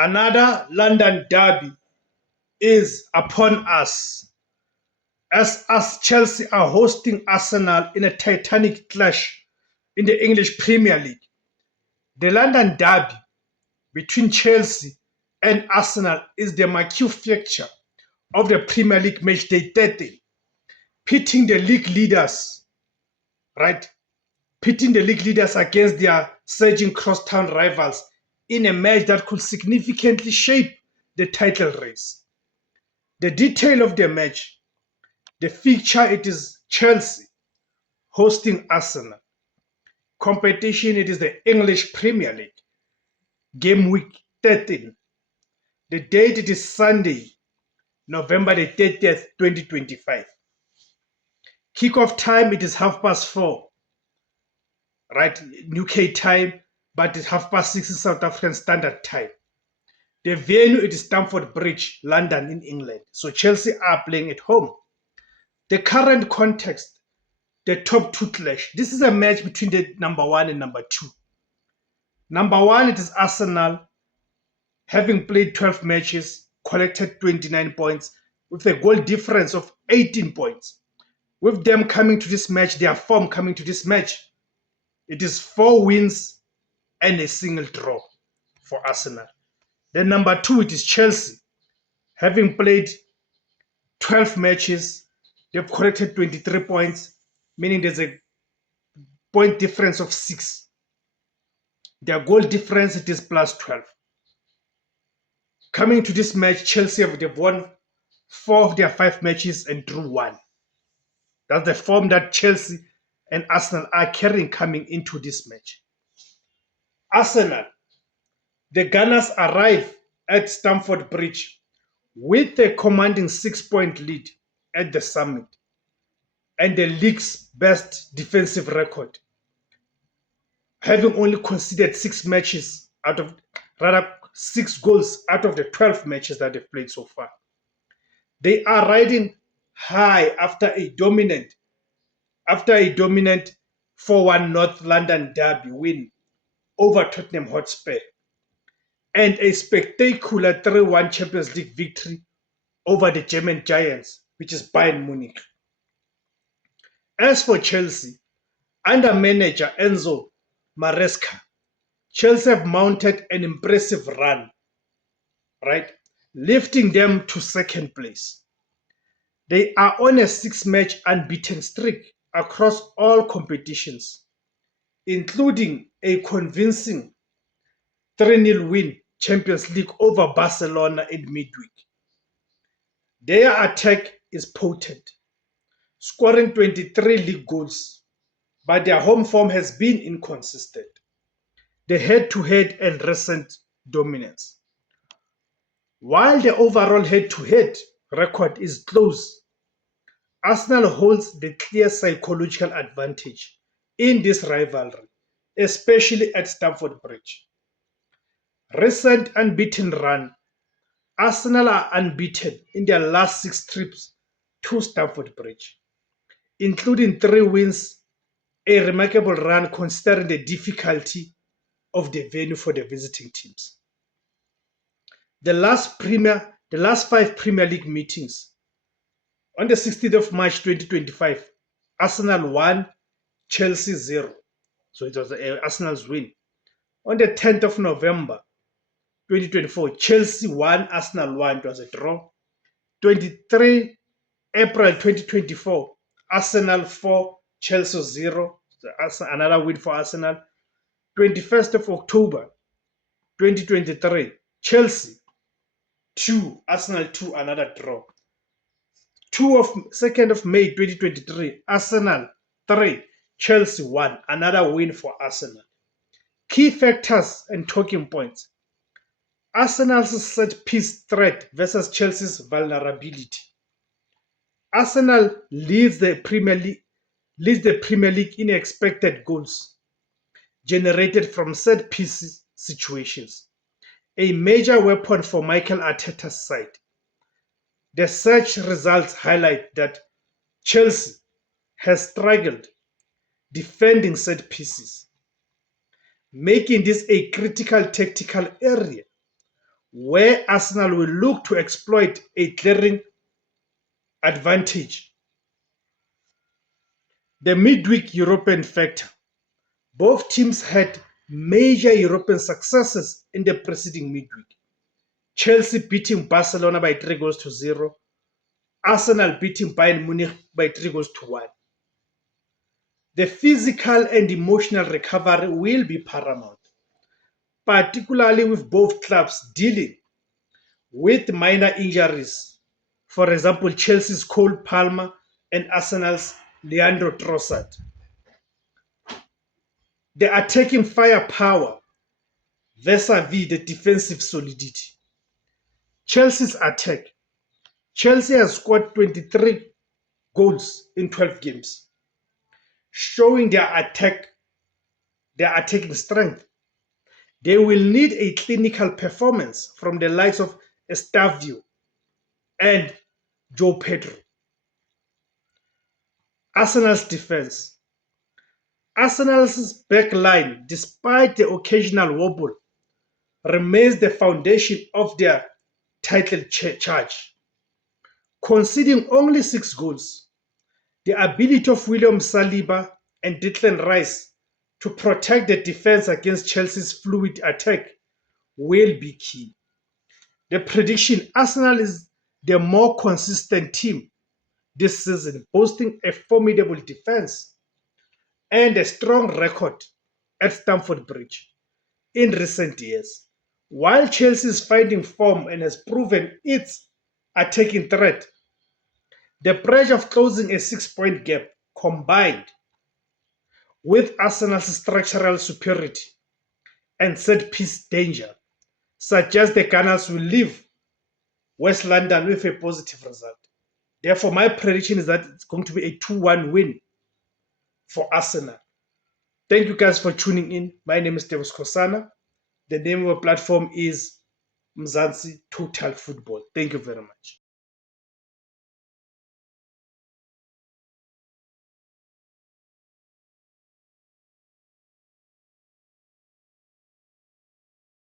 Another London derby is upon us as Chelsea are hosting Arsenal in a titanic clash in the English Premier League. The London derby between Chelsea and Arsenal is the marquee fixture of the Premier League matchday 13, pitting the league leaders, right? Pitting the league leaders against their surging crosstown rivals in a match that could significantly shape the title race. The detail of the match, the fixture, it is Chelsea hosting Arsenal. Competition, it is the English Premier League. Game week 13. The date, it is Sunday, November the 30th, 2025. Kickoff time, it is 4:30, right? UK time, but it's 6:30 South African Standard Time. The venue, it is Stamford Bridge, London in England. So Chelsea are playing at home. The current context, the top two clash. This is a match between the number one and number two. Number one, it is Arsenal, having played 12 matches, collected 29 points, with a goal difference of 18 points. With them coming to this match, their form coming to this match, it is 4 wins and a single draw for Arsenal. Then number two, it is Chelsea, having played 12 matches, they've collected 23 points, meaning there's a point difference of 6. Their goal difference, it is plus 12. Coming to this match, Chelsea they've won 4 of their 5 matches and drew 1. That's the form that Chelsea and Arsenal are carrying coming into this match. Arsenal, the Gunners arrive at Stamford Bridge with a commanding 6-point lead at the summit and the league's best defensive record, having only conceded 6 goals out of the 12 matches that they've played so far. They are riding high after a dominant 4-1 North London derby win over Tottenham Hotspur and a spectacular 3-1 Champions League victory over the German giants, which is Bayern Munich. As for Chelsea, under manager Enzo Maresca, Chelsea have mounted an impressive run, right, lifting them to second place. They are on a 6-match unbeaten streak across all competitions, including a convincing 3-0 win Champions League over Barcelona in midweek. Their attack is potent, scoring 23 league goals, but their home form has been inconsistent. The head-to-head and recent dominance. While the overall head-to-head record is close, Arsenal holds the clear psychological advantage in this rivalry, especially at Stamford Bridge. Recent unbeaten run, Arsenal are unbeaten in their last 6 trips to Stamford Bridge, including 3 wins, a remarkable run considering the difficulty of the venue for the visiting teams. The last 5 Premier League meetings, on the 16th of March 2025, Arsenal 1, Chelsea 0. So it was Arsenal's win. On the 10th of November 2024, Chelsea 1, Arsenal 1. It was a draw. 23 April 2024, Arsenal 4, Chelsea 0. Another win for Arsenal. 21st of October 2023, Chelsea 2, Arsenal 2, another draw. 2nd of May 2023, Arsenal 3, Chelsea 1, another win for Arsenal. Key factors and talking points. Arsenal's set-piece threat versus Chelsea's vulnerability. Arsenal leads the Premier League in expected goals generated from set-piece situations, a major weapon for Mikel Arteta's side. The search results highlight that Chelsea has struggled defending set pieces, making this a critical tactical area where Arsenal will look to exploit a glaring advantage. The midweek European factor. Both teams had major European successes in the preceding midweek. Chelsea beating Barcelona by 3-0. Arsenal beating Bayern Munich by 3-1. The physical and emotional recovery will be paramount, particularly with both clubs dealing with minor injuries. For example, Chelsea's Cole Palmer and Arsenal's Leandro Trossard. The attacking firepower vis-a-vis the defensive solidity. Chelsea's attack. Chelsea has scored 23 goals in 12 games, showing their attacking strength. They will need a clinical performance from the likes of Estavio and Joe Pedro. Arsenal's defense. Arsenal's back line, despite the occasional wobble, remains the foundation of their title charge. Conceding only 6 goals, the ability of William Saliba and Declan Rice to protect the defense against Chelsea's fluid attack will be key. The prediction: Arsenal is the more consistent team this season, boasting a formidable defense and a strong record at Stamford Bridge in recent years. While Chelsea is finding form and has proven its attacking threat, the pressure of closing a 6-point gap combined with Arsenal's structural superiority and set-piece danger suggests the Gunners will leave West London with a positive result. Therefore, my prediction is that it's going to be a 2-1 win for Arsenal. Thank you guys for tuning in. My name is Devos Kosana. The name of our platform is Mzansi Total Football. Thank you very much.